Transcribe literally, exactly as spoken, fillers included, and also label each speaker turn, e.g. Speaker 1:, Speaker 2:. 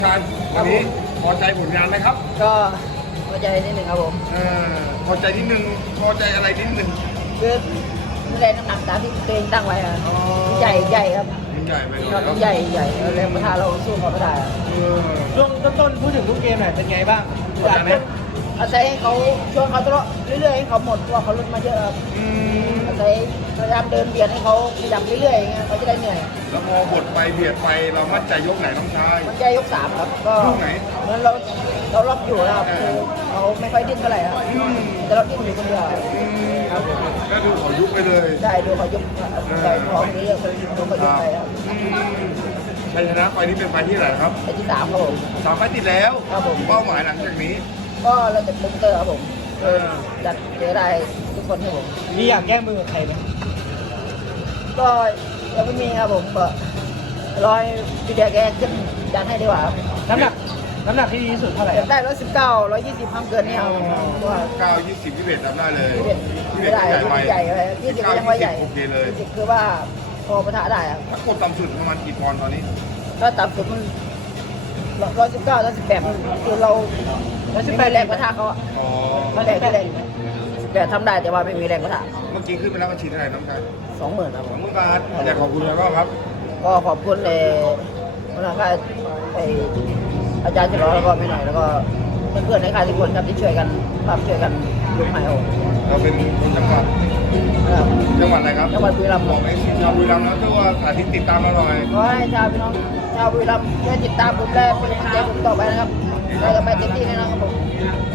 Speaker 1: การวันนี้พอใจผลงานไหมครับ
Speaker 2: ก็พอใจนิดหนึ่งครับผม
Speaker 1: เออพอใจนิดนึงพอใจอะไรนิดนึง
Speaker 2: คือไม่ได้น้ำหนักตามที่ตัวเองตั้งไว้อะใหญ่ใหญ่ครับ
Speaker 1: ยิ่งใหญ่ไปหน่
Speaker 2: ค
Speaker 1: อ
Speaker 2: รั
Speaker 1: ย
Speaker 2: บใหญ่ใหญ่แรงประทะเราสู้เขาไม่ได้อะ
Speaker 1: เออ
Speaker 3: ช่วงต้นๆพูดถึงลูกเกมหน่อยเป็นไงบ้างกดดันไหม
Speaker 2: อาศัยให้เขาช่วงเขาทะเลาะเรื่อยๆให้เขาหมดเพราะว่าเขาลดมาเยอะครับ
Speaker 1: อืม
Speaker 2: อาศัยพยายามเดินเบียดให้เขาขยับเรื่อยๆอย่างเงี้ยเขาจะได้เหนื่อย
Speaker 1: แล้วพอบทไปเบียดไปเรามั่นใจยกไหนน้องชาย
Speaker 2: มันใจยกสามครับก็
Speaker 1: ลูกไหน
Speaker 2: เหมือนเราเราล็อกอยู่นะครับคือเขาไม่ค่อยดิ้นเท่าไหร่ครับ
Speaker 1: อืม
Speaker 2: แต่เราดิ้นอยู่คนเดียว
Speaker 1: อืมก็ดูขอยุบไปเลย
Speaker 2: ได้ดูเขายกใหญ่ท้องนี้ดูเขายกไปครับ
Speaker 1: อืมชัยชนะไฟล์นี้เป็นไฟล์ที่ไหนครับ
Speaker 2: ไอ้ที่สามครับผม
Speaker 1: สามไฟล์ติดแล้ว
Speaker 2: ครับผม
Speaker 1: เป้าหมายหลังจากนี้
Speaker 2: ก็เราจะปรุงเตอร์ครับผม
Speaker 1: เออ
Speaker 2: จัดเจอได้ทุกคนครับผม
Speaker 3: มีอยากแก้มือกับใครไหม
Speaker 2: ก็ยังไม่มีครับผมก็ร้อยพี่เดียแกขึ้นจัดให้ดีกว่าครับ
Speaker 3: น้ำหนักน้ำหนักที่ดีที่สุดเท่าไหร่
Speaker 2: อยากได้ร้อยสิบเก้าร้อยยี่สิบห้ามเกินนี่ครับเพราะว่า
Speaker 1: เก้ายี่สิบยี่สิบเอ็ดทำได้เลย
Speaker 2: ยี่สิบ
Speaker 1: ยี่สิบ
Speaker 2: ไม่
Speaker 1: เอ็ด
Speaker 2: ได้
Speaker 1: ใหญ่ไป
Speaker 2: ใหญ่ไปยี่สิบก็ยังว่าใหญ่
Speaker 1: โอเคเลย
Speaker 2: ยี่สิบคือว่าพอประทะได้ครับ
Speaker 1: ถ้ากดต่ำสุดประมาณกี่ปอนด์ตอนนี้
Speaker 2: ก็ต่ำสุดมันร้อยสิบเก้าร้อยสิบแปดคือเราไม่มีแรงประทะเขาอะ
Speaker 1: อ๋อ
Speaker 2: ไม่แรงไม่แรงแต่ทำได้แต่ว่าไม่มีแรงประทะ
Speaker 1: เมื่อกี้ขึ้นไปแล้วก็ฉีดเท่าไหร่น้องชาย
Speaker 2: สองหมื่นครับ
Speaker 1: ส
Speaker 2: ผ
Speaker 1: อง
Speaker 2: ม
Speaker 1: หมื่นบาทอยากขอบคุณแล้วก็ครับ
Speaker 2: ก็ขอบคุณเลยนะค่ายไออาจารย์ฉลองแล้วก็ไม่หน่อยแล้วก็เพื่อนๆในค่ายทุกคนครับที่ช่วยกันครับช่วยกันลุกไม้โอ้
Speaker 1: เราเป็นคนจังหวัด
Speaker 2: ครับ
Speaker 1: จังหวัดอะไรครับ
Speaker 2: จังหวัดบุรีรัมย์
Speaker 1: บอกไอ้ชาวบุรีรัมย์นะตัวสาธิตติดตามมาหน่อย
Speaker 2: ขอให้ชาวพี่น้องชาวบุรีรัมย์ช่วยติดตามผมและเป็นกำลังใจผมต่อไปนะครับเราจะไปเต็มที่แน่นอนครับผม